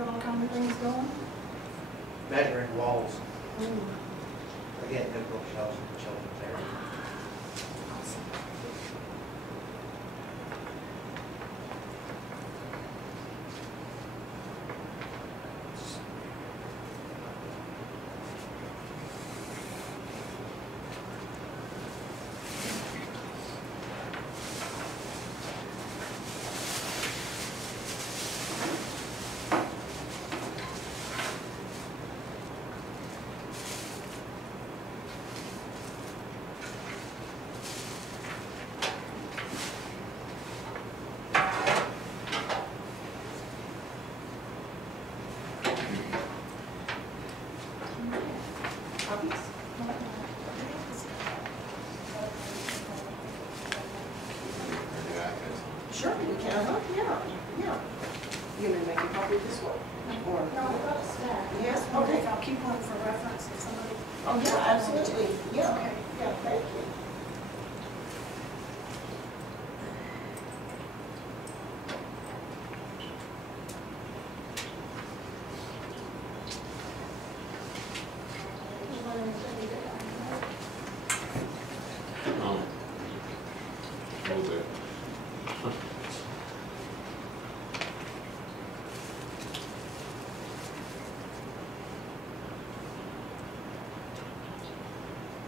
got all kinds of things going. Measuring walls. Ooh. Again, new bookshelves for the children's area. Sure, we can, yeah. You gonna make a copy of this one? Or? No, I've got a stack. Yes, Okay, okay. I'll keep one for reference if somebody. Oh, yeah, absolutely, yeah, Okay. yeah, thank you. A little bit.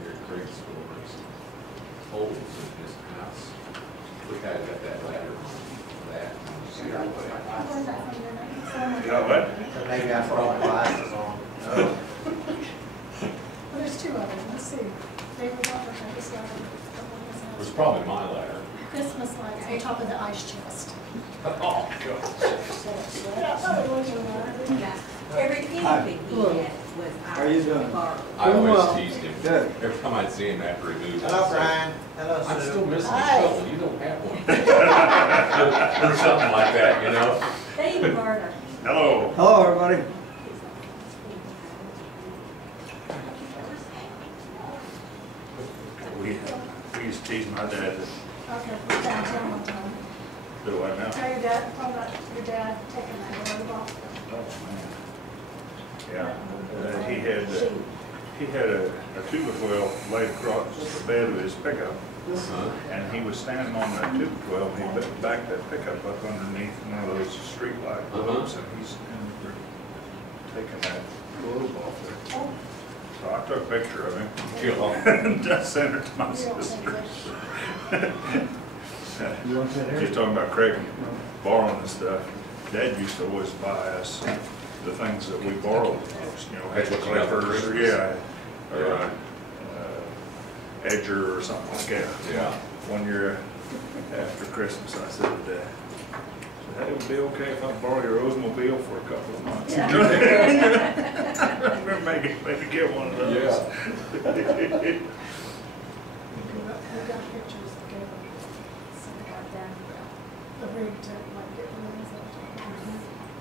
Here, Craig's stores, holes in his house. Look how he got that ladder on that. See that way? You know what? So maybe I brought my glasses on. Oh. Well, there's two of them, let's see. They were bought for Christmas lights. It was probably my ladder. Christmas lights on top of the ice chest. Oh, God. Yeah, I thought it was your ladder. Yeah. Every anything he had was How you doing? borrowed. I always Well, teased him. good. Every time I'd see him after he moved. Hello, I'd say, Brian. Hello, I'm Sue. still missing a Hi. shovel. You don't have one. Or something like that, you know? They even borrowed our. Hello. Hello, everybody. We used to tease my dad to Okay, put down till one time. do what now? Tell your dad, tell that your dad taking that to the box. Oh, man. Yeah, he had a 2x12 laid across the bed of his pickup, and he was standing on that 2x12, and he backed that pickup up underneath one of those street light bulbs, and he's standing there taking that globe off there. Oh, So I took a picture of him Yeah. and just sent it to my you don't sister. think that. You want to sit here? Just talking about Craig borrowing the stuff. Dad used to always buy us the things that we borrowed, you know, That's what you got for clippers, or Christmas? yeah, or edger or something like that. Yeah. One year after Christmas, I said to Dad, "Hey, it would be okay if I borrow your Oldsmobile for a couple of months." Maybe get one of those. Yeah. We got pictures that gave them something like that. The rig to like get the ones that.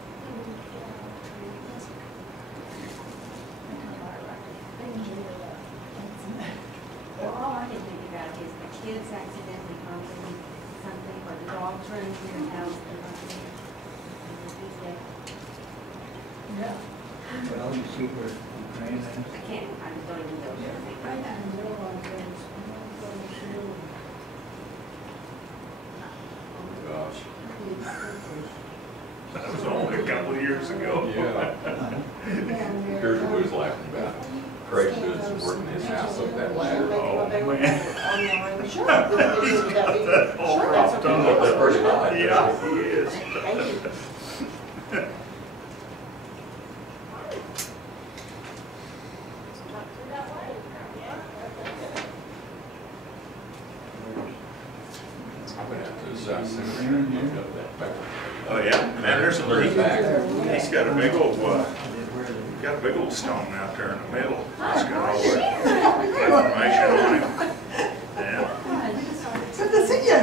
Well, all I can think about is the kids accidentally bumping something, or the dogs running through the house and running. Yeah. Well, you see where Ukraine is? I can't, I just don't even know everything I like that. didn't realize that. Oh, gosh. That was only a couple of years ago. Yeah. Here's what we was laughing about. Craig doing some work in his house up that ladder. Oh, man. Sure. Sure, that's okay. Look, that first line. Yeah, he is. Thank you. I went out to the South Center and looked up that pepper. Oh, yeah, man, there's a There's back. he's got a big old stone out there in the middle. It's got all that information on it. Yeah. Good to see you.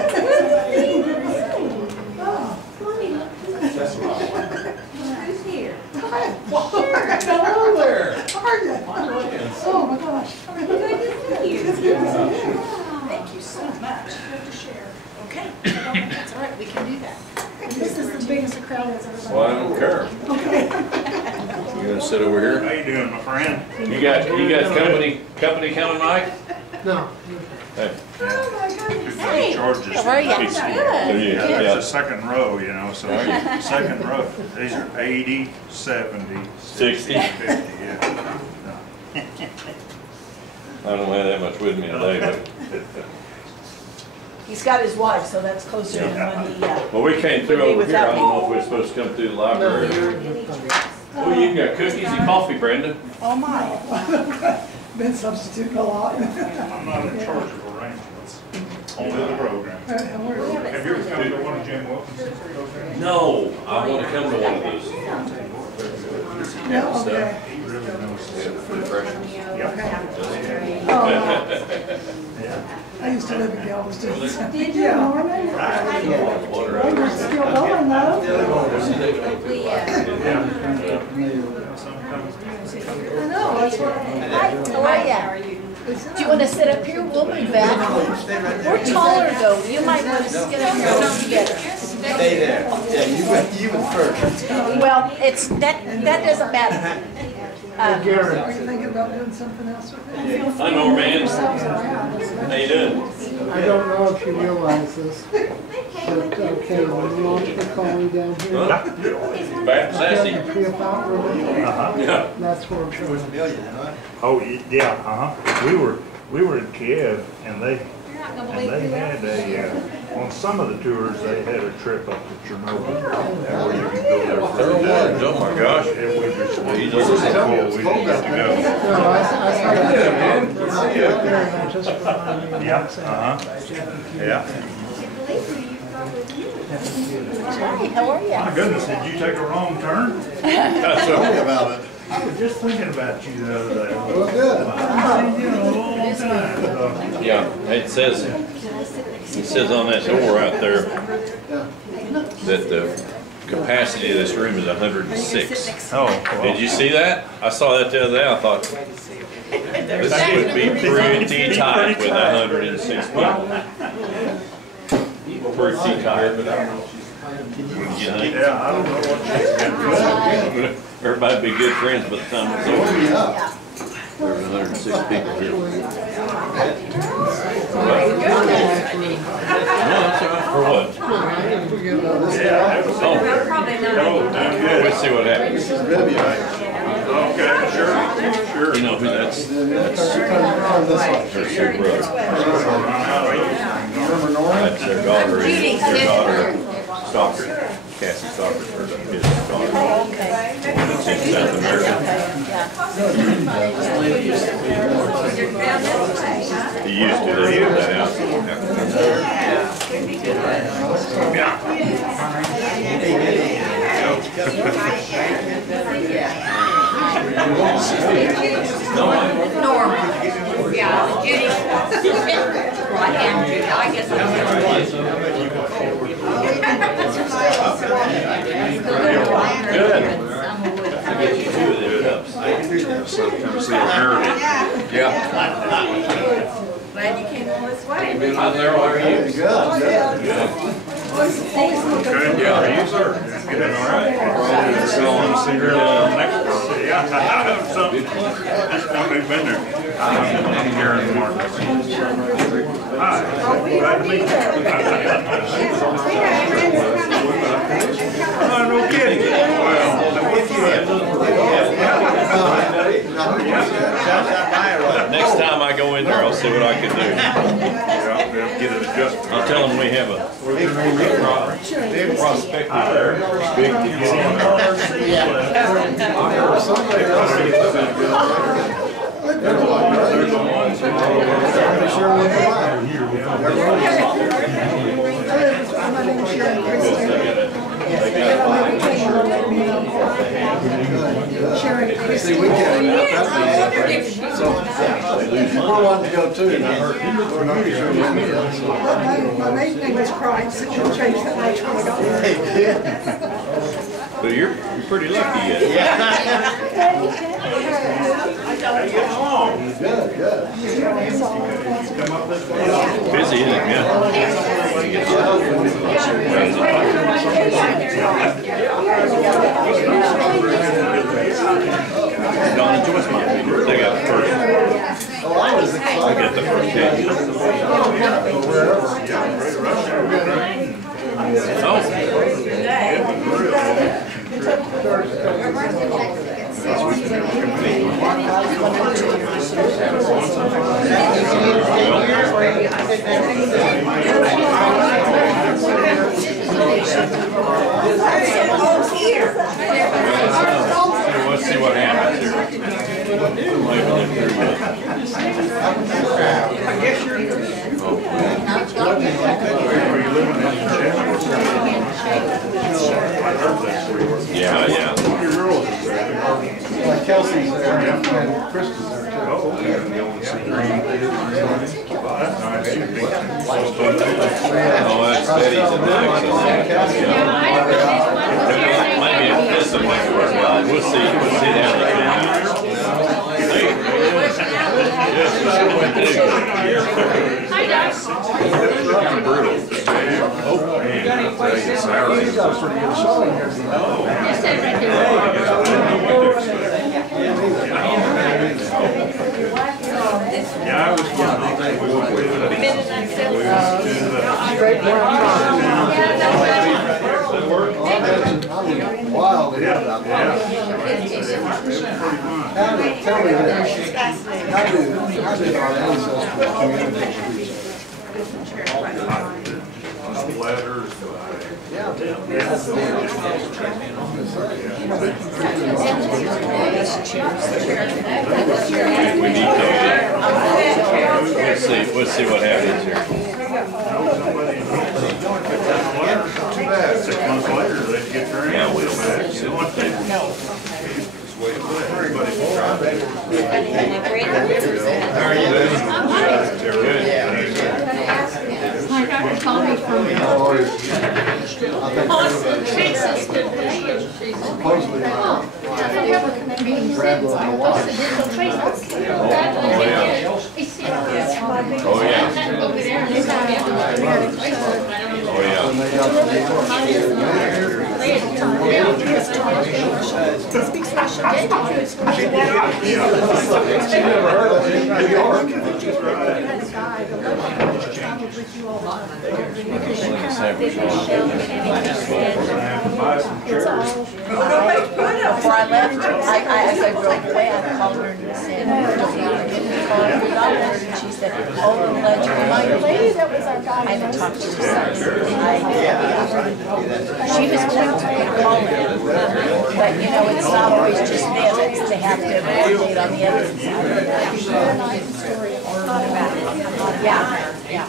That's what I wanted. Who's here? Hello there. How are you? My lands. Oh, my gosh. Good to see you. Thank you so much. You have to share. Okay, that's all right, we can do that. And this is the biggest the crowd has ever been. Well, I don't care. Okay. gonna sit over here? How you doing, my friend? You got company coming, Mike? No. Hey. Hey, Charges. how are you? Good. Yeah, it's a second row, you know, so second row. These are 80, 70, 60, 60. 50, yeah. I don't have that much with me today, but, He's got his wife, so that's closer than when he, well, we came through over here. I don't know if we're supposed to come through the library. Oh, you got cookies and coffee, Brenda. oh my. Been substituting a lot. I'm not in charge of arrangements, only the program. Have you ever come to one of Jim Wilkinson's programs? No, I want to come to one of those. Yeah, okay. He really knows Yeah, this. for the freshmen. Yep. Oh, Yeah. I used to live in Galveston. Did you, Yeah. Norman? Water Well, you're still going though. We, I know, that's what. Hi, how are ya? Do you want to sit up here? We'll move back. We're taller though. You might want to sit up here all together. Stay there. Yeah, you went first. Well, that doesn't matter. Are you thinking about doing something else with it? I know, man. Yourselves around. How you doing? I don't know if you realize this, but okay, when you launch the colony down here, Huh? Back the sassy. pre-op room, Yeah. that's where I'm from. Oh, yeah, we were in Kiev, and they had on some of the tours, they had a trip up to Chernobyl. Where you could go there for a day. Oh my gosh. And we just, we He's were so just- full, we didn't get to go. No, I thought that was there, and I just reminded me. Yeah, yeah. Hi, how are My ya? goodness, did you take a wrong turn? Tell me about it. I was just thinking about you the other day. Well, good. I haven't seen you in a long time. Yeah, it says on that door out there that the capacity of this room is 106. Oh, Did you see that? I saw that the other day. I thought, this would be pretty tight with 106 people. Pretty tight. yeah, I don't know what she's been doing. Everybody'd be good friends by the time it's over. There's 106 people here. No, that's all right. For what? Yeah, that was, Oh, doing good. let's see what happens. Okay, sure. You know who that's her big brother. That's their daughter, Stalker, Cassie Stalker, his daughter. It's in South America. He used to live in that house. Norman. Yeah, Judy. Well, I am Judy. I guess I'm Good. I get you two of them, it helps. Yeah. glad you came all this way. How's there, how are you? Good. Good, yeah, you sir. Good, all right. So I'm sitting here next to yeah. So, just one who's been there. I'm Garen Eva Martens. Hi. Glad to meet you. Oh, no kidding. Well, Next time I go in there, I'll see what I can do. get it adjusted. I'll tell them we have a big prospective there. Big to get My name's Sharon Christie. Sharon Christie. We can't. We're wanting to go too, and I heard we're not sure. My maiden name is Price, and she'll change that much when I got there. But you're pretty lucky yet. Good, good. Busy, isn't it? Yeah. Let's see what happens here. Yeah, yeah. Like Kelsey's there and Krista's there too. Oh, okay. Oh, that's Betty's and Mike's. Maybe this will make it work out. We'll see down there. Hi, Doc. Kind of brutal. Oh, man. Saturday. He's got a pretty good showing here tonight. Just stand right there. Yeah, I was Straight where I'm Wild, yeah. Tell me this. How did our ancestral communities reach us? letters. Yeah. We need those. Let's see what happens here. Too bad. 6 months later, they'd get their annual back. Everybody can try that. How are you doing? Good. I got a Tommy from Austin, Texas today, and she said, Supposedly, grab a watch. Oh, yeah. over there, and they got Oh, yeah. When they got speaks Russian. she never heard of it in New York. Before I left, as I drove away, I called her and said, and she said, oh, legend. I'm like, lady, that was our guy. I haven't talked to her since. She was going to call her, but you know, it's not always just them, it's they have to coordinate on the other side. Yeah, yeah.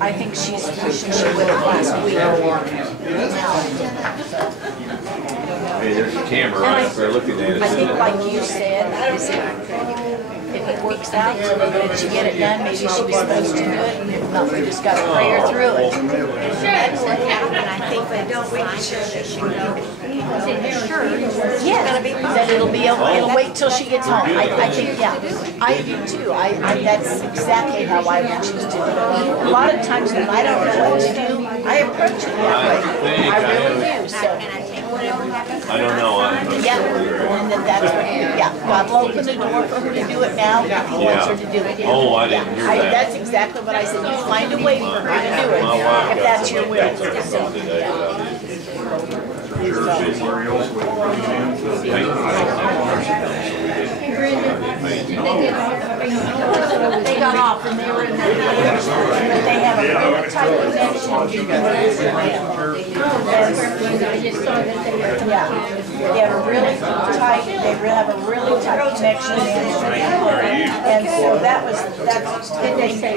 I think she's wishing she would have last week. Hey, there's a camera right there looking at I us. think like you said, is if it works out, did she get it done? Maybe she was supposed to do it, and if not, we just gotta pray her through it. That's what happened, I think, but don't wait until she should go. Sure. Yeah, that it'll be, it'll wait till she gets home. I think, yeah, I do too. That's exactly how I would choose to do it. A lot of times when I don't know what to do, I approach it that way. I really do, so. And I think whatever happens. I don't know. Yeah, and then that's what, yeah, God will open the door for her to do it now, He wants her to do it. Oh, I didn't hear that. That's exactly what I said, you find a way for her to do it, My wife if that's your will. got today, Sure, somewhere else with They got off and they were in the house, but they have a really tight connection. Yeah, they have a really tight, they have a really tight connection. And so that's, did they say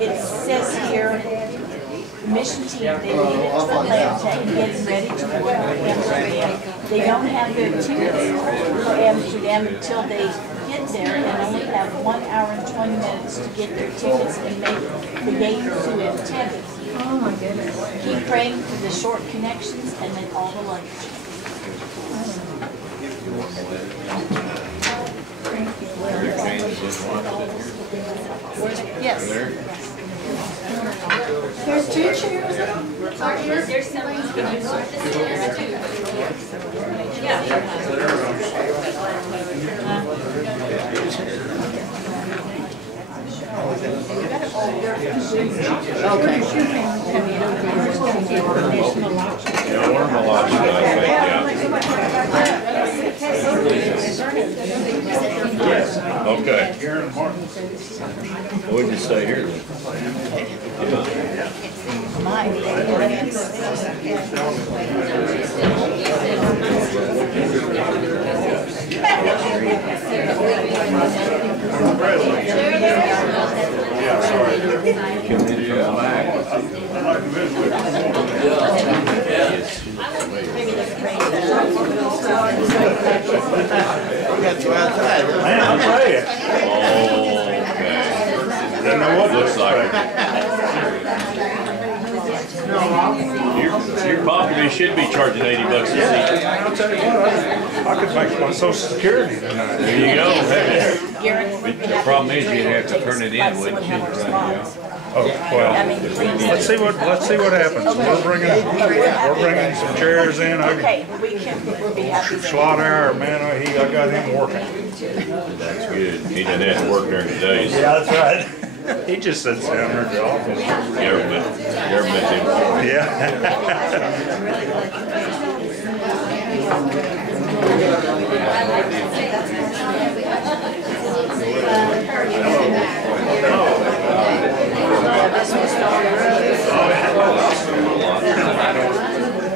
it says here, mission team, they leave it to the lab tech, getting ready to board Amsterdam. They don't have their tickets for Amsterdam until they get there and only have 1 hour and 20 minutes to get their tickets and make the gate to Antenna. Oh my goodness. Keep praying for the short connections and then all the luggage. Yes. There's 2 chairs. There's someone's going to sort this in too. Yeah. Yeah, learn a lot of stuff, yeah. Okay. Garen Martens. We can stay here then. Yeah, sorry. Can we do that? I'd like to visit with Man, I'll tell you. Okay. Didn't know what Looks like your property should be charging $80 a seat. I'll tell you what, I could make my social security tonight. There you go. The problem is you have to turn it in, wouldn't you? Oh, well, let's see what happens. We're bringing some chairs in. Okay, we can be happy. Slaughter, man, I got him working. That's good. He doesn't have to work during the days. Yeah, that's right. He just sits down there at the office. Government employee. Yeah.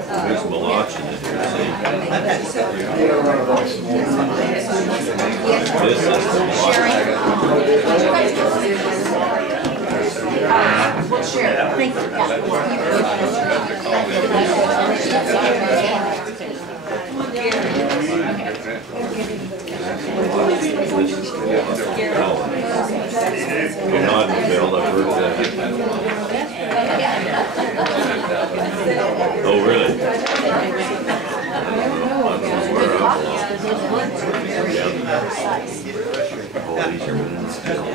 There's Malachi in there, see? This is We'll share. Thank You're not in the field, I've heard that. Oh, really? I don't know where I belong. Oh, these are in the field.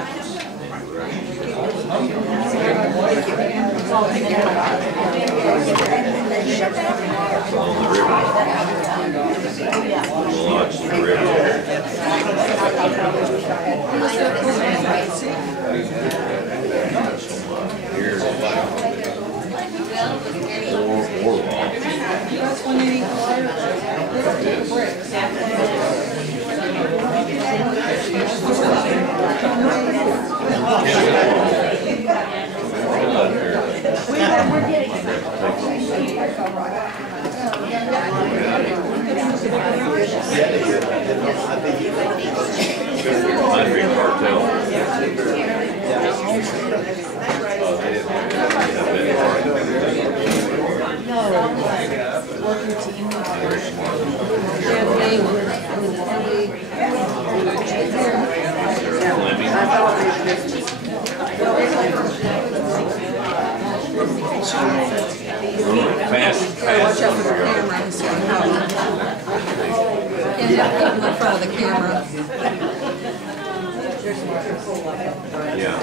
On the river. We'll watch the river. Here's four cartel. Fast. In front of the camera. Yeah.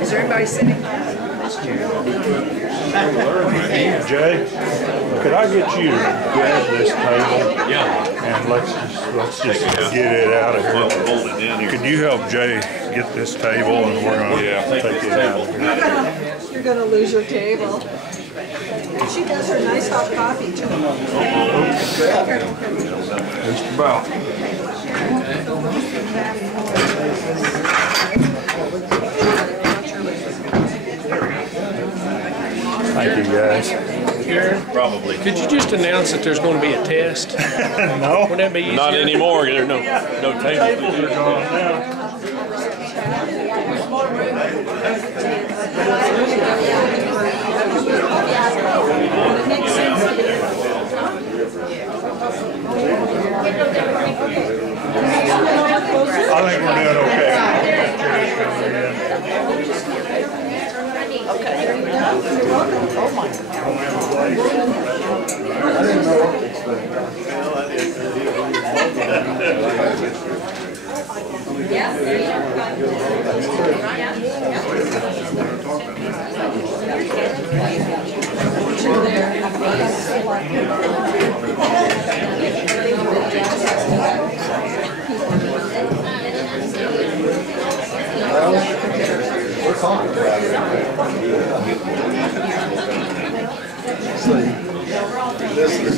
Is everybody sitting? Jay, could I get you to grab this table? Yeah. And let's just get it out of here. Hold it down here. Could you help Jay get this table and we're gonna take it out of here. You're gonna lose your table. She does her nice hot coffee too. Just about. Thank you, guys. Probably. Could you just announce that there's going to be a test? No. Wouldn't that be easier? Not anymore. There's no table. Tables are gone now. I think we're doing okay. Oh my God. We're talking about it. This is,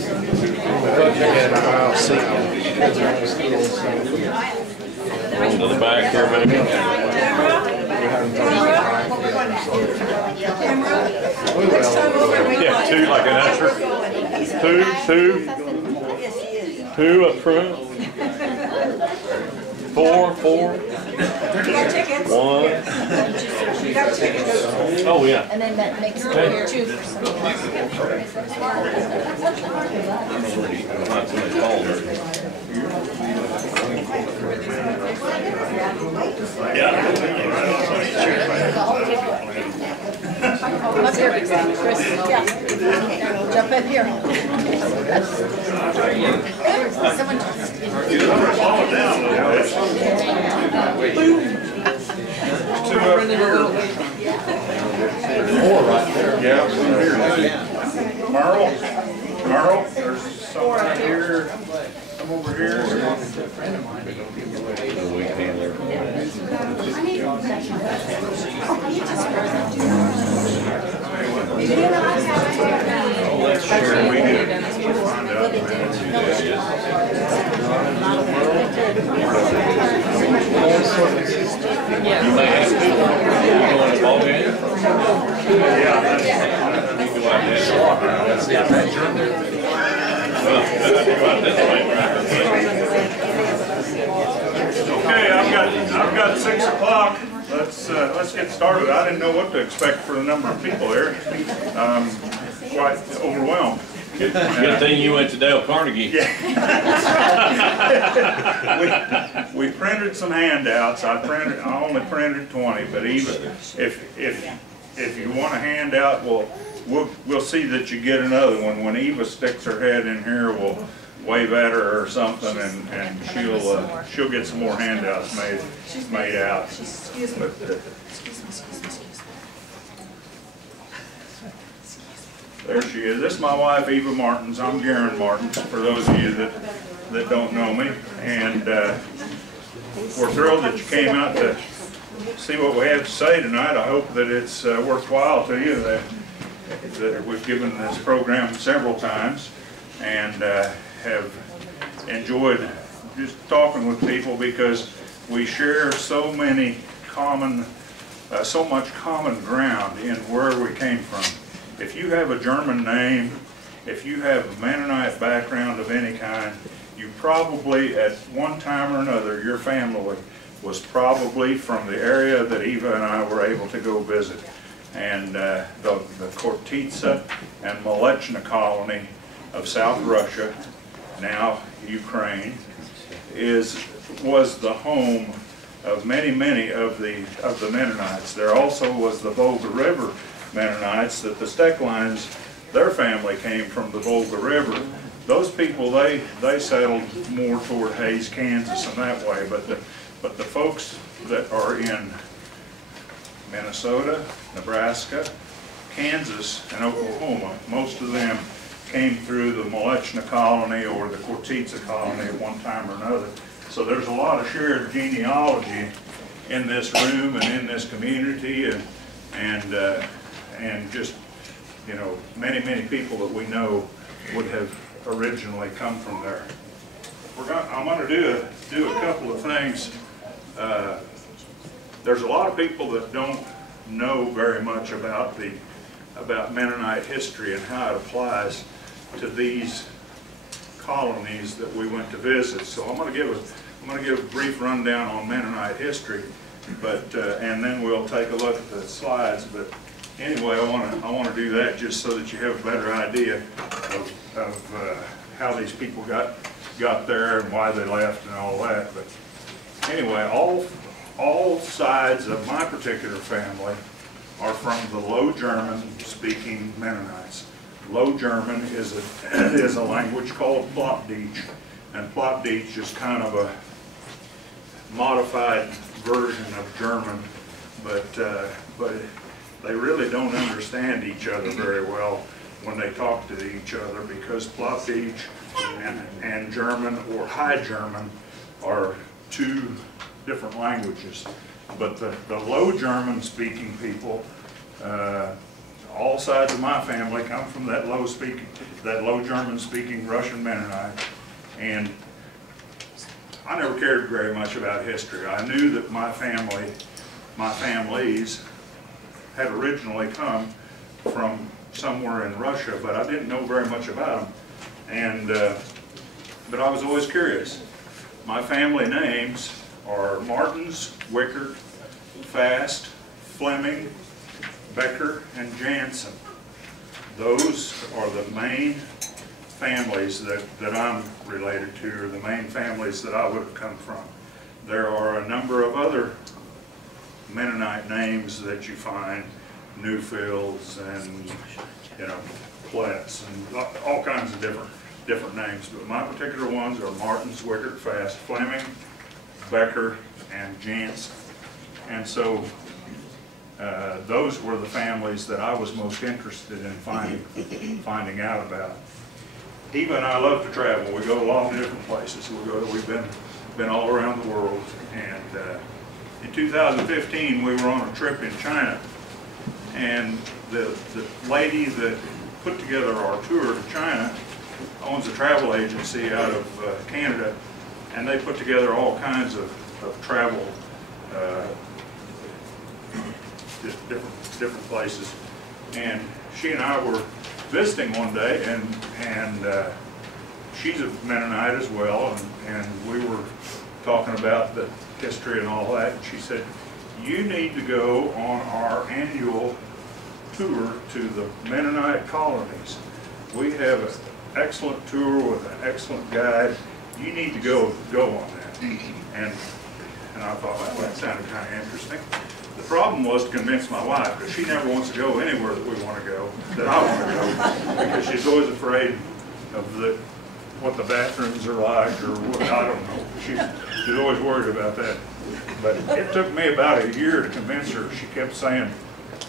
To the back here, maybe. Yeah, two like an usher. Two up front. Four. One. Oh, yeah. And then that makes it 2 for Up here, Chris. Yeah. Jump in here. Someone just. Two up here. Four right there. Yeah, some here. Merle, there's some right here, some over here. We did. Find out, You may have to. You going to ball game? yeah, That's the adventure. Okay, I've got 6 o'clock. Let's get started. I didn't know what to expect for the number of people here. Quite overwhelmed. Good thing you went to Dale Carnegie. Yeah. we printed some handouts. I only printed 20, but even if you want a handout, we'll see that you get another one. When Eva sticks her head in here, we'll wave at her or something, and she'll get some more handouts made out. But, there she is. This is my wife, Eva Martens. I'm Garen Martens, for those of you that don't know me. And we're thrilled that you came out to see what we have to say tonight. I hope that it's worthwhile to you, that we've given this program several times and have enjoyed just talking with people, because we share so much common ground in where we came from. If you have a German name, if you have a Mennonite background of any kind, you probably at one time or another, your family was probably from the area that Eva and I were able to go visit. And the Kortitsa and Mleczna colony of South Russia, now Ukraine, was the home of many of the Mennonites. There also was the Volga River Mennonites, that the Stecklines, their family came from the Volga River. Those people, they settled more toward Hays, Kansas, and that way. But the folks that are in Minnesota, Nebraska, Kansas, and Oklahoma, most of them came through the Mleczna colony or the Kortitsa colony at one time or another. So there's a lot of shared genealogy in this room and in this community, and just, you know, many people that we know would have originally come from there. I'm going to do a couple of things. There's a lot of people that don't know very much about Mennonite history and how it applies to these colonies that we went to visit. So I'm going to give a brief rundown on Mennonite history, but and then we'll take a look at the slides. But anyway, I want to do that just so that you have a better idea of how these people got there and why they left and all that. But anyway, all sides of my particular family are from the Low German speaking Mennonites. Low German is a language called Plattdeutsch, and Plattdeutsch is kind of a modified version of German, but they really don't understand each other very well. when they talk to each other, because Plattdeutsch and German or High German are two different languages. But the Low German speaking people, all sides of my family come from that Low German speaking Russian Mennonite. And I never cared very much about history. I knew that my families had originally come from somewhere in Russia, but I didn't know very much about them. And but I was always curious. My family names are Martens, Wickert, Fast, Fleming, Becker, and Jansen. Those are the main families that I'm related to, or the main families that I would have come from. There are a number of other Mennonite names that you find, Newfields and, you know, Pletts and all kinds of different names. But my particular ones are Martens, Wickert, Fast, Fleming, Becker, and Jansen. And so those were the families that I was most interested in finding out about. Eva and I love to travel. We go a lot of different places. We've been all around the world. And in 2015, we were on a trip in China, and the lady that put together our tour to China owns a travel agency out of Canada, and they put together all kinds of travel, different places. And she and I were visiting one day, and she's a Mennonite as well, and we were talking about the history and all that, and she said, you need to go on our annual tour to the Mennonite colonies. We have an excellent tour with an excellent guide. You need to go on that. And I thought, well, that sounded kind of interesting. The problem was to convince my wife, because she never wants to go anywhere that we want to go, that I want to go, because she's always afraid of what the bathrooms are like, or what, I don't know. She's always worried about that. But it took me about a year to convince her. She kept saying,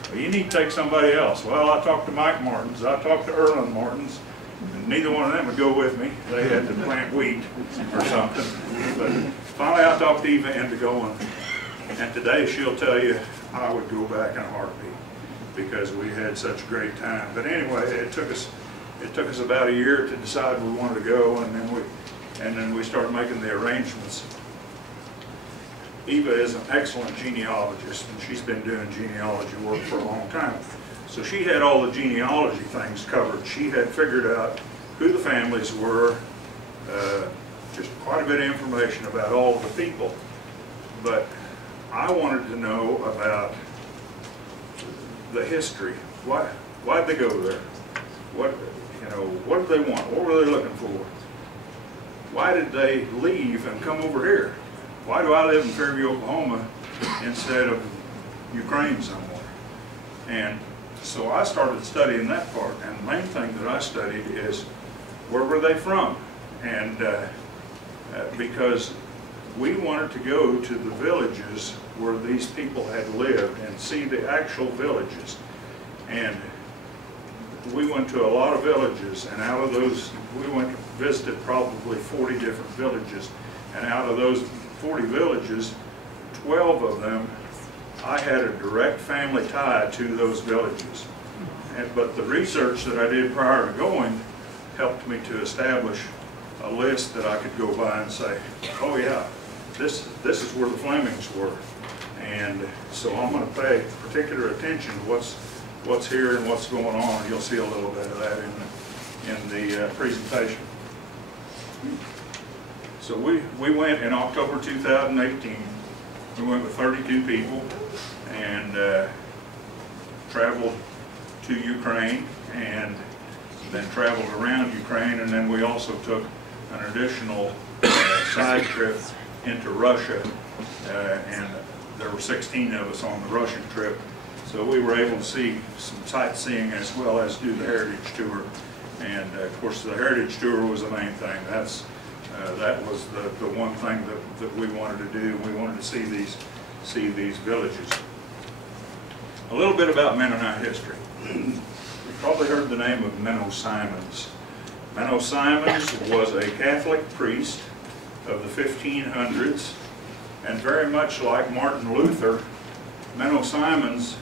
well, you need to take somebody else. Well, I talked to Mike Martens, I talked to Erland Martens, and neither one of them would go with me. They had to plant wheat or something. But finally I talked Eva into going. And today she'll tell you I would go back in a heartbeat, because we had such a great time. But anyway, it took us about a year to decide we wanted to go, and then we started making the arrangements. Eva is an excellent genealogist, and she's been doing genealogy work for a long time. So she had all the genealogy things covered. She had figured out who the families were, just quite a bit of information about all of the people. But I wanted to know about the history. Why'd they go there? What did they want? What were they looking for? Why did they leave and come over here? Why do I live in Fairview, Oklahoma instead of Ukraine somewhere? And so I started studying that part. And the main thing that I studied is, where were they from? And because we wanted to go to the villages where these people had lived and see the actual villages. And we went to a lot of villages, and out of those, we went and visited probably 40 different villages. And out of those 40 villages, 12 of them, I had a direct family tie to those villages. But the research that I did prior to going helped me to establish a list that I could go by and say, oh yeah, this is where the Flemings were. And so I'm going to pay particular attention to what's here and what's going on. You'll see a little bit of that in the presentation. So we went in October 2018. We went with 32 people and traveled to Ukraine, and then traveled around Ukraine, and then we also took an additional side trip into Russia, and there were 16 of us on the Russian trip. So we were able to see some sightseeing as well as do the heritage tour. And of course the heritage tour was the main thing. That was the one thing that we wanted to do. We wanted to see these villages. A little bit about Mennonite history. probably heard the name of Menno Simons. Menno Simons was a Catholic priest of the 1500s, and very much like Martin Luther, Menno Simons,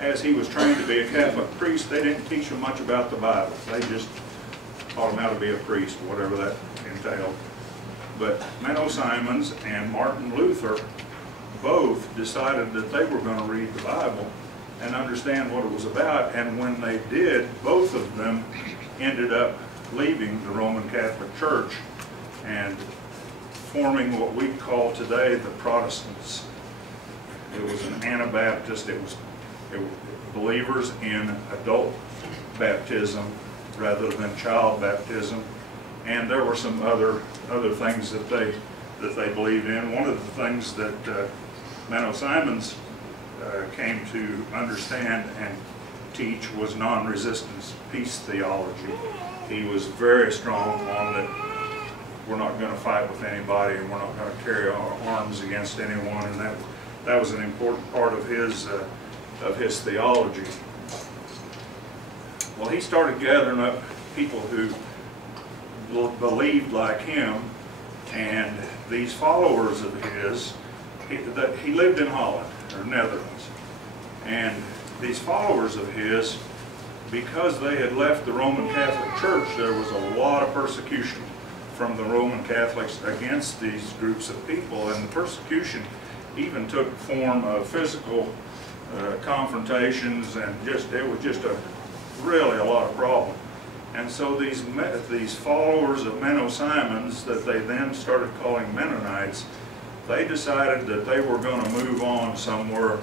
as he was trained to be a Catholic priest, they didn't teach him much about the Bible. They just taught him how to be a priest, whatever that entailed. But Menno Simons and Martin Luther both decided that they were going to read the Bible and understand what it was about, and when they did, both of them ended up leaving the Roman Catholic Church and forming what we call today the Protestants. It was an Anabaptist. It was believers in adult baptism rather than child baptism, and there were some other things that they believed in. One of the things that Menno Simons came to understand and teach was non-resistance peace theology. He was very strong on that we're not going to fight with anybody and we're not going to carry our arms against anyone, and that was an important part of his theology. Well, he started gathering up people who believed like him, and these followers of his, he lived in Holland, or Netherlands, and these followers of his, because they had left the Roman Catholic Church, there was a lot of persecution from the Roman Catholics against these groups of people, and the persecution even took form of physical confrontations, and it was just really a lot of problem. And so these followers of Menno Simons, that they then started calling Mennonites, they decided that they were going to move on somewhere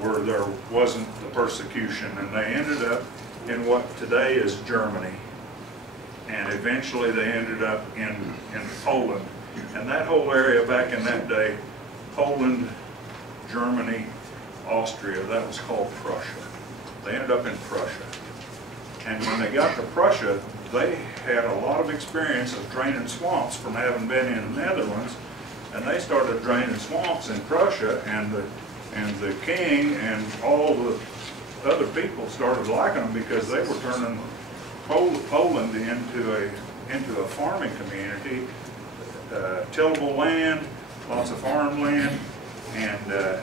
where there wasn't the persecution, and they ended up in what today is Germany, and eventually they ended up in Poland. And that whole area back in that day, Poland, Germany, Austria, that was called Prussia. They ended up in Prussia. And when they got to Prussia, they had a lot of experience of draining swamps from having been in the Netherlands, and they started draining swamps in Prussia, and the king and all the other people started liking them because they were turning Poland into a farming community, tillable land, lots of farmland, and the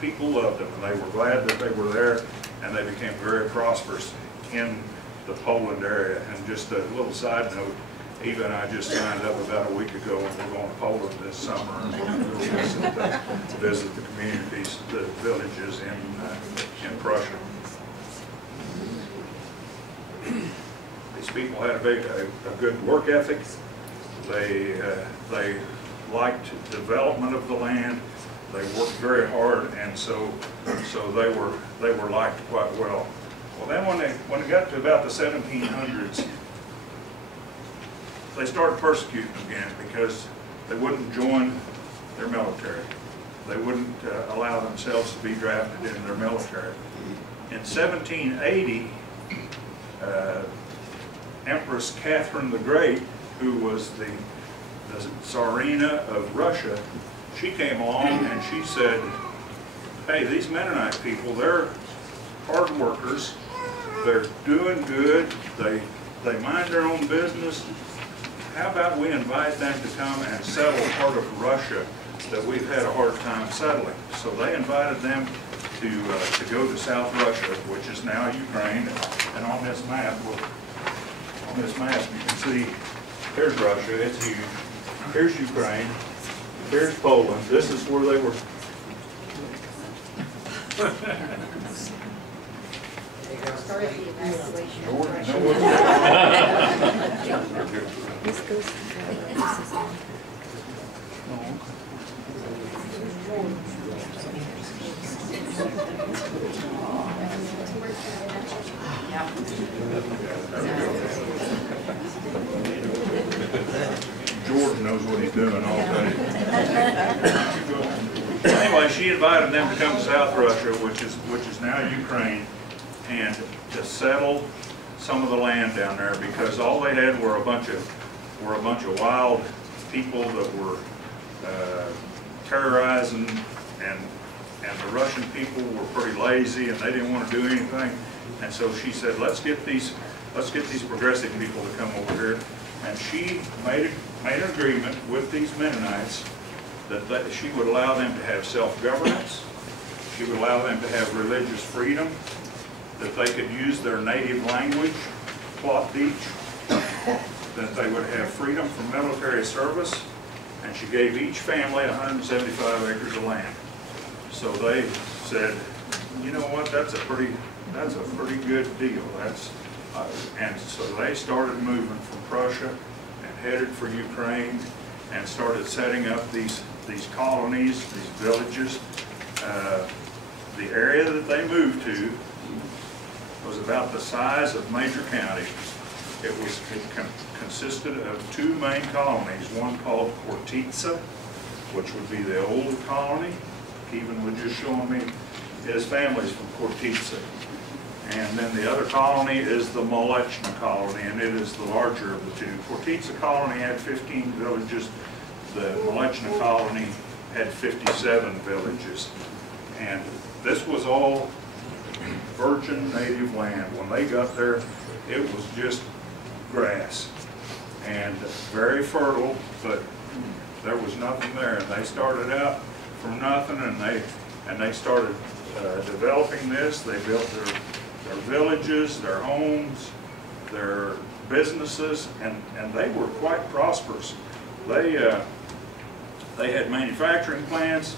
people loved them, and they were glad that they were there, and they became very prosperous in the Poland area. And just a little side note, Eva and I just signed up about a week ago, and we're going to Poland this summer, and we'll visit the communities, the villages in Prussia. These people had a good work ethic. They liked development of the land. They worked very hard, and so they were liked quite well. Well, then when it got to about the 1700s, they started persecuting again because they wouldn't join their military. They wouldn't allow themselves to be drafted in their military. In 1780, Empress Catherine the Great, who was the Tsarina of Russia, she came along and she said, hey, these Mennonite people, they're hard workers, they're doing good, they mind their own business. How about we invite them to come and settle part of Russia that we've had a hard time settling? So they invited them to go to South Russia, which is now Ukraine. And on this map, you can see here's Russia, it's huge. Here's Ukraine. Here's Poland. This is where they were. Started the evacuation. This goes together. This is on. Jordan knows what he's doing all day. Anyway, she invited them to come to South Russia, which is now Ukraine, and to settle some of the land down there, because all they had were a bunch of wild people that were terrorizing, and the Russian people were pretty lazy and they didn't want to do anything. And so she said, let's get these progressive people to come over here. And she made an agreement with these Mennonites that she would allow them to have self-governance, she would allow them to have religious freedom, that they could use their native language, Plot Beach, that they would have freedom from military service, and she gave each family 175 acres of land. So they said, you know what, that's a pretty good deal. And so they started moving from Prussia and headed for Ukraine and started setting up these colonies, these villages. The area that they moved to was about the size of Major County. It consisted of two main colonies, one called Kortitsa, which would be the old colony. Kevin was just showing me his family's from Kortitsa. And then the other colony is the Molechna colony, and it is the larger of the two. Kortitsa colony had 15 villages. The Molechna colony had 57 villages. And this was all virgin native land. When they got there, it was just grass and very fertile, but there was nothing there. And they started out from nothing, and they started developing this. They built their villages, their homes, their businesses, and they were quite prosperous. They had manufacturing plants.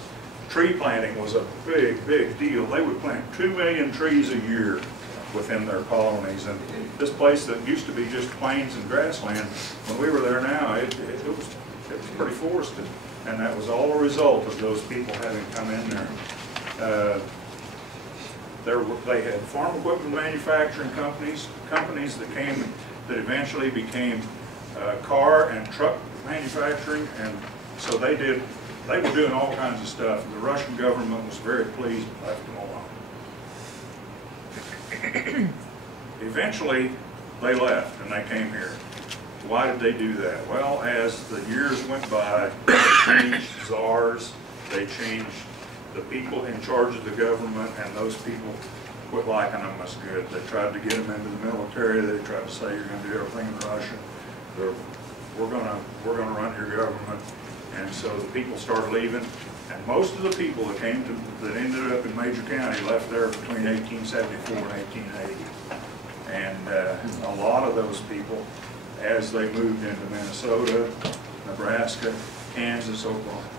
Tree planting was a big deal. They would plant 2 million trees a year within their colonies. And this place that used to be just plains and grassland, when we were there now, it was pretty forested. And that was all a result of those people having come in there. They had farm equipment manufacturing companies that eventually became car and truck manufacturing, and so they were doing all kinds of stuff. The Russian government was very pleased and left them alone. Eventually, they left and they came here. Why did they do that? Well, as the years went by, they changed czars, they changed the people in charge of the government, and those people quit liking them as good. They tried to get them into the military. They tried to say, you're going to do everything in Russia. We're going to run your government. And so the people started leaving, and most of the people that ended up in Major County left there between 1874 and 1880. And a lot of those people, as they moved into Minnesota, Nebraska, Kansas, Oklahoma,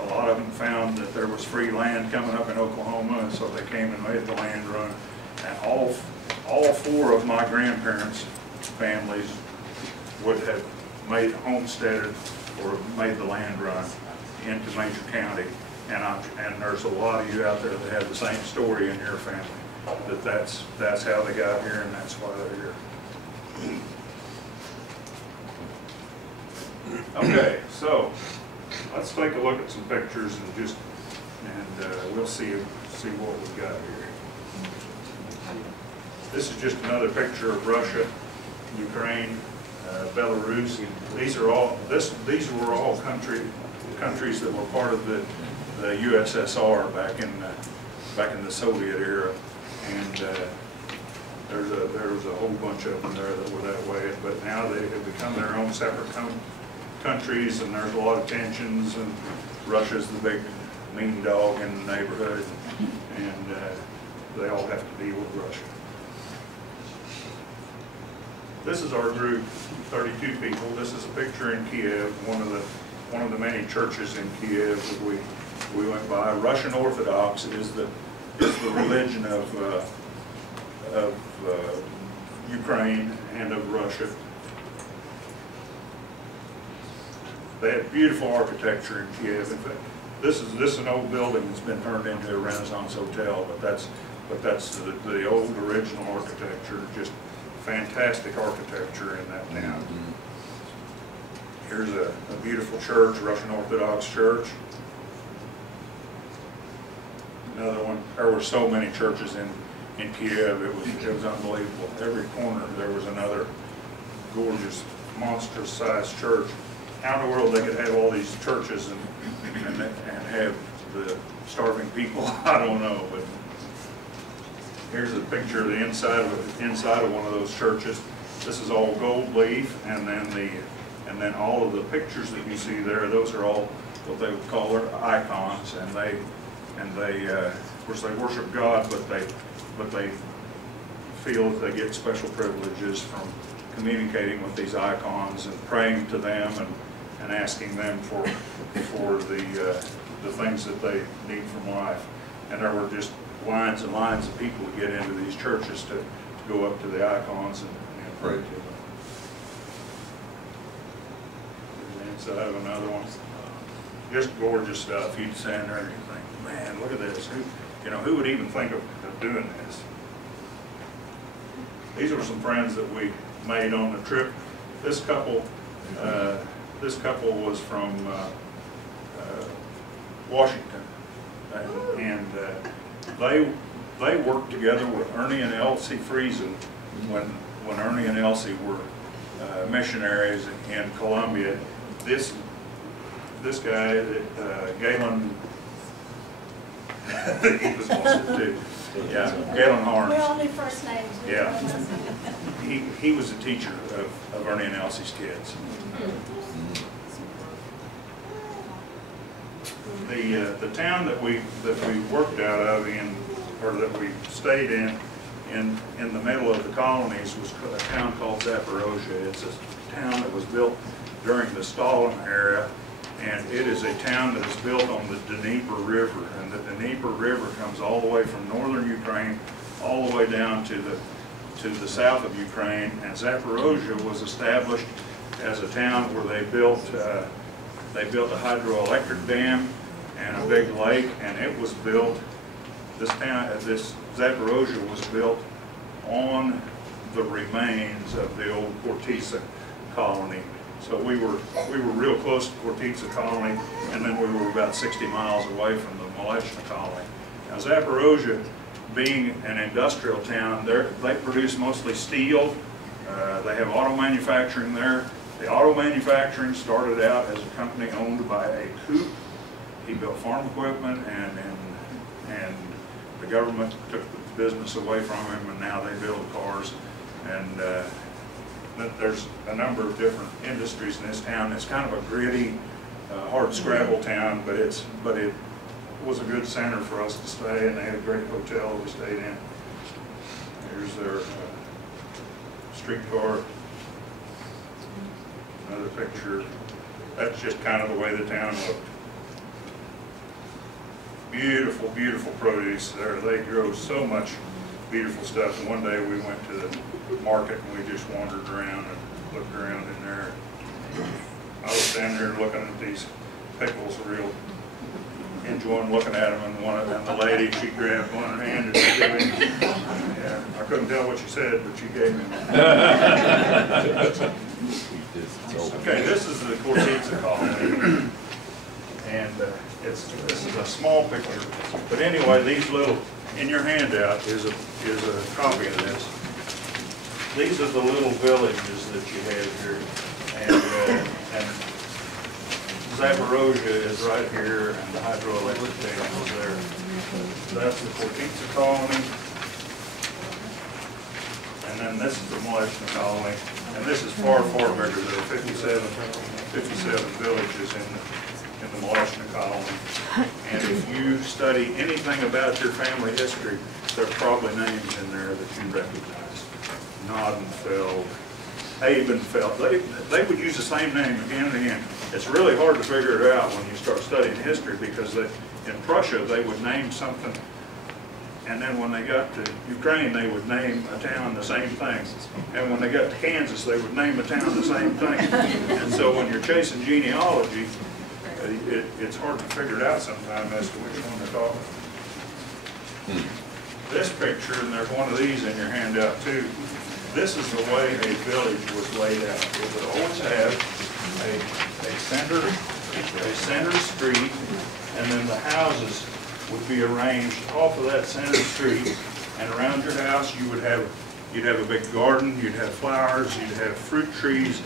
a lot of them found that there was free land coming up in Oklahoma, and so they came and made the land run. And all four of my grandparents' families would have homesteaded or made the land run into Major County. And there's a lot of you out there that have the same story in your family, that's how they got here and that's why they're here. Okay, so let's take a look at some pictures and we'll see what we've got here. This is just another picture of Russia, Ukraine, Belarus. These were all countries that were part of the USSR back in the Soviet era, and there was a whole bunch of them there that were that way. But now they have become their own separate countries, and there's a lot of tensions. And Russia's the big mean dog in the neighborhood, and they all have to deal with Russia. This is our group, 32 people. This is a picture in Kiev, one of the many churches in Kiev that we went by. Russian Orthodox is the religion of Ukraine and of Russia. They have beautiful architecture in Kiev. In fact, this is an old building that's been turned into a Renaissance hotel, but that's the old original architecture. Just fantastic architecture in that town. Here's a beautiful church, Russian Orthodox church. Another one. There were so many churches in Kiev, it was unbelievable. Every corner there was another gorgeous, monstrous sized church. How in the world they could have all these churches and have the starving people, I don't know, but Here's a picture of the inside of one of those churches. This is all gold leaf, and then all of the pictures that you see there, those are all what they would call their icons, and they of course they worship God, but they feel that they get special privileges from communicating with these icons and praying to them and asking them for the things that they need from life. And there were just lines and lines of people to get into these churches to go up to the icons and pray to them. Here's the inside of another one. Just gorgeous stuff. You'd stand there and you think, man, look at this. Who would even think of doing this? These are some friends that we made on the trip. This couple was from Washington, and they worked together with Ernie and Elsie Friesen when Ernie and Elsie were missionaries in Colombia. This guy, Galen, he was lost too. Yeah, Galen Harms. We all knew first names. Yeah. He was a teacher of Ernie and Elsie's kids. The town that we worked out of or that we stayed in the middle of the colonies was a town called Zaporozhye. It's a town that was built during the Stalin era, and it is a town that is built on the Dnieper River, and the Dnieper River comes all the way from northern Ukraine all the way down to the south of Ukraine. And Zaporozhye was established as a town where they built a hydroelectric dam and a big lake, and it was built. This Zaporozhye was built on the remains of the old Kortitsa colony. So we were real close to Kortitsa colony, and then we were about 60 miles away from the Molechna colony. Now Zaporozhye, being an industrial town, they produce mostly steel. They have auto manufacturing there. The auto manufacturing started out as a company owned by a Koop. He built farm equipment, and the government took the business away from him, and now they build cars. And there's a number of different industries in this town. It's kind of a gritty, hard scrabble town, but it was a good center for us to stay, and they had a great hotel we stayed in. Here's their streetcar. Another picture. That's just kind of the way the town looked. Beautiful, beautiful produce there. They grow so much beautiful stuff. And one day we went to the market and we just wandered around and looked around in there. I was standing there looking at these pickles, real enjoying looking at them, and the lady, she grabbed one and handed it to me. Yeah, I couldn't tell what she said, but she gave me one. Okay, this is the Kortitsa colony, and this is a small picture. But anyway, these little, in your handout is a copy of this. These are the little villages that you have here, and Zaporozhye is right here, and the hydroelectric dam is there. So that's the Kortitsa colony, and then this is the Molechna colony, and this is far, far bigger. There are 57 villages in the Molechna colony. And if you study anything about your family history, there are probably names in there that you recognize. Nordenfeld, Abenfeld, they would use the same name again and again. It's really hard to figure it out when you start studying history, because in Prussia they would name something, and then when they got to Ukraine they would name a town the same thing. And when they got to Kansas they would name a town the same thing. And so when you're chasing genealogy, it's hard to figure it out sometimes as to which one they're talking about. This picture, and there's one of these in your handout too, this is the way a village was laid out. It would always have a center street, and then the houses would be arranged off of that center street, and around your house you'd have a big garden, you'd have flowers, you'd have fruit trees.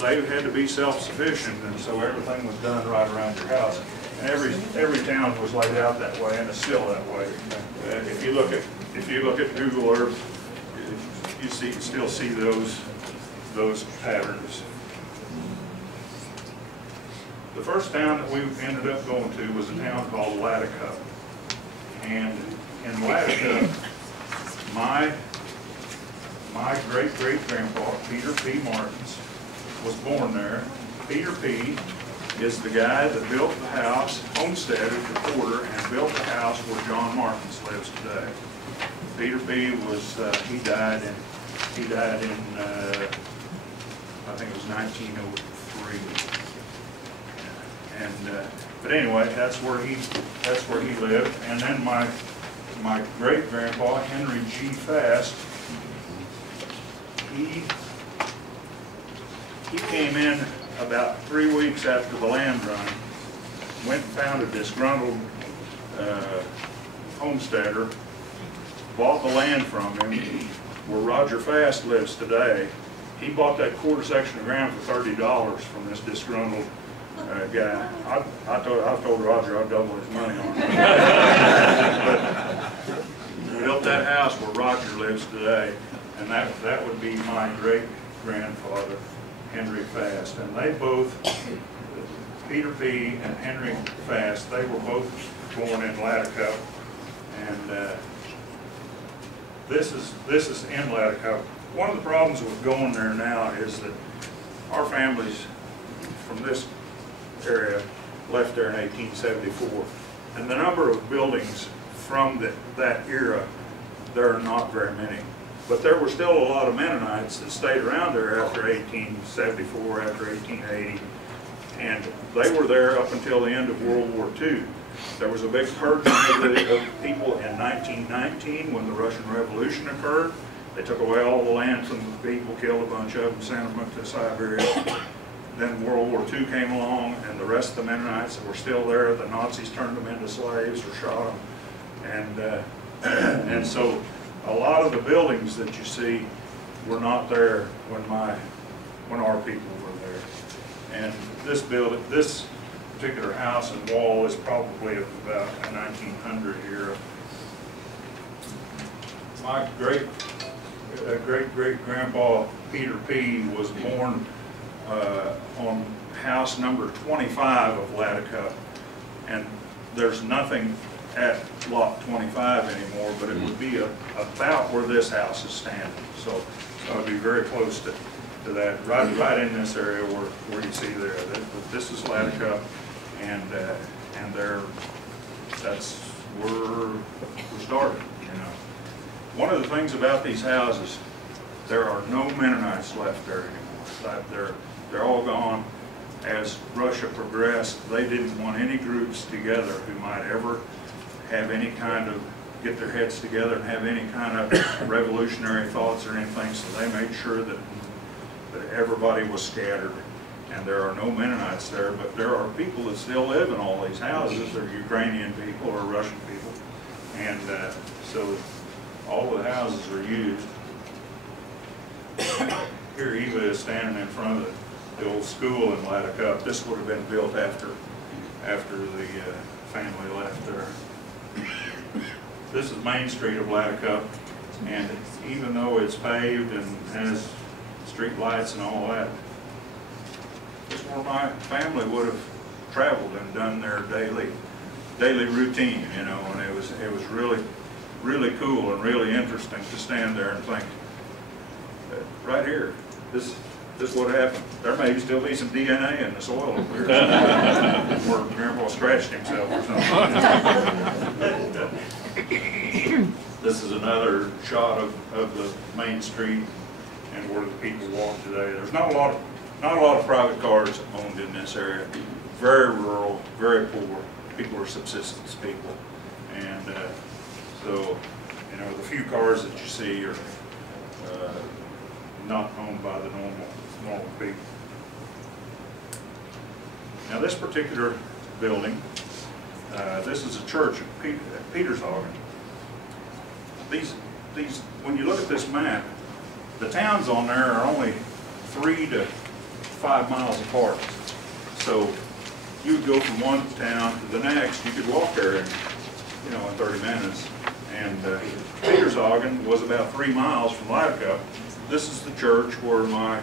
They had to be self-sufficient, and so everything was done right around your house. And every town was laid out that way, and it's still that way. If you look at Google Earth, you still see those patterns. The first town that we ended up going to was a town called Latticup. And in Latticup, my great-great-grandpa, Peter P. Martens, was born there. Peter P. is the guy that built the house, homesteaded the quarter, and built the house where John Martens lives today. Peter P. was, he died in I think it was 1903. And but anyway, that's where he lived. And then my great-grandpa, Henry G. Fast, he came in about 3 weeks after the land run, went and found a disgruntled homesteader, bought the land from him where Roger Fast lives today. He bought that quarter section of ground for $30 from this disgruntled guy. I've told Roger I'd double his money on it. But built that house where Roger lives today, and that would be my great-grandfather, Henry Fast. And they both, Peter P. and Henry Fast, they were both born in Latticup. And this is in Latticup. One of the problems with going there now is that our families from this area left there in 1874. And the number of buildings from that era, there are not very many. But there were still a lot of Mennonites that stayed around there after 1874, after 1880. And they were there up until the end of World War II. There was a big purging of people in 1919 when the Russian Revolution occurred. They took away all the land from the people, killed a bunch of them, sent them to Siberia. Then World War II came along, and the rest of the Mennonites that were still there, the Nazis turned them into slaves or shot them. And so a lot of the buildings that you see were not there when our people were there. And this particular house and wall is probably of about a 1900 era. My great-great-grandpa Peter P. was born on house number 25 of Latticup, and there's nothing at lot 25 anymore, but it would be about where this house is standing. So I'd be very close to that, right in this area where you see there. This is Latticup, and that's where we started. You know, one of the things about these houses, there are no Mennonites left there anymore. They're all gone. As Russia progressed, they didn't want any groups together who might ever have any kind of, get their heads together and have any kind of revolutionary thoughts or anything, so they made sure that everybody was scattered. And there are no Mennonites there, but there are people that still live in all these houses. They're Ukrainian people or Russian people. And so all the houses are used. Here Eva is standing in front of the old school in Latticup. This would have been built after the family left there. This is Main Street of Latticup, and even though it's paved and has street lights and all that, it's where my family would have traveled and done their daily routine, you know, and it was really cool and really interesting to stand there and think, right here, this is what happened. There may still be some DNA in the soil over here, where Grandpa scratched himself or something. This is another shot of the main street and where the people walk today. There's not a lot of private cars owned in this area. Very rural, very poor. People are subsistence people, and so you know the few cars that you see are not owned by the normal people. Now this particular building, this is a church at Petershagen. These, when you look at this map, the towns on there are only 3 to 5 miles apart. So you would go from one town to the next. You could walk there in, you know, in 30 minutes. And Petershagen was about 3 miles from Lydica. This is the church where my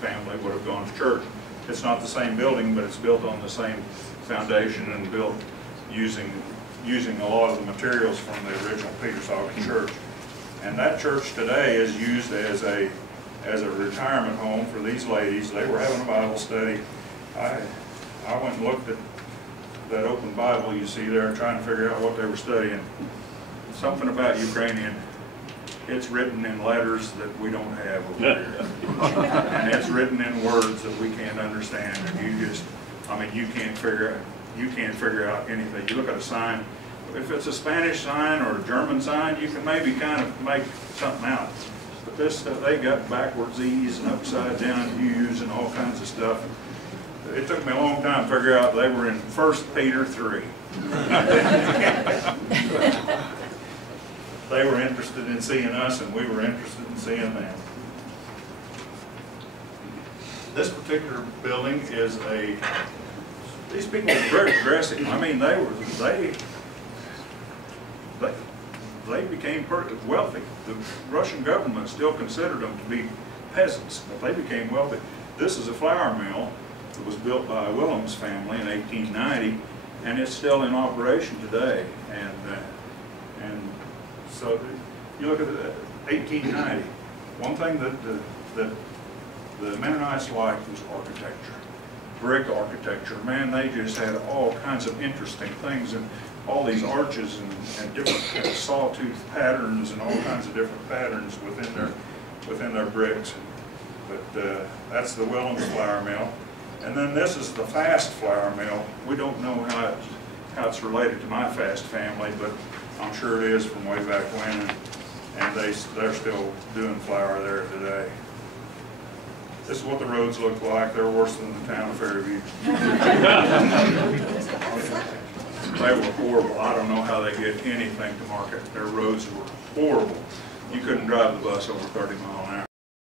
family would have gone to church. It's not the same building, but it's built on the same foundation and built using a lot of the materials from the original Petershagen church. And that church today is used as a retirement home for these ladies. They were having a Bible study. I went and looked at that open Bible you see there, trying to figure out what they were studying. Something about Ukrainian. It's written in letters that we don't have over here. And it's written in words that we can't understand. And you just, I mean, you can't figure out anything. You look at a sign, if it's a Spanish sign or a German sign, you can maybe kind of make something out. But this, they got backwards E's and upside down U's and all kinds of stuff. It took me a long time to figure out they were in 1 Peter 3. They were interested in seeing us, and we were interested in seeing them. This particular building is these people were very progressive. I mean, they became wealthy. The Russian government still considered them to be peasants, but they became wealthy. This is a flour mill that was built by a Willems family in 1890, and it's still in operation today. And so you look at 1890. One thing that the Mennonites liked was architecture, brick architecture. Man, they just had all kinds of interesting things, and all these arches and different kind of sawtooth patterns and all kinds of different patterns within their bricks. But that's the Willems flour mill. And then this is the Fast flour mill. We don't know how it's related to my Fast family, but I'm sure it is from way back when, and they're still doing flour there today. This is what the roads look like. They're worse than the town of Fairview. They were horrible. I don't know how they get anything to market. Their roads were horrible. You couldn't drive the bus over 30 miles an hour.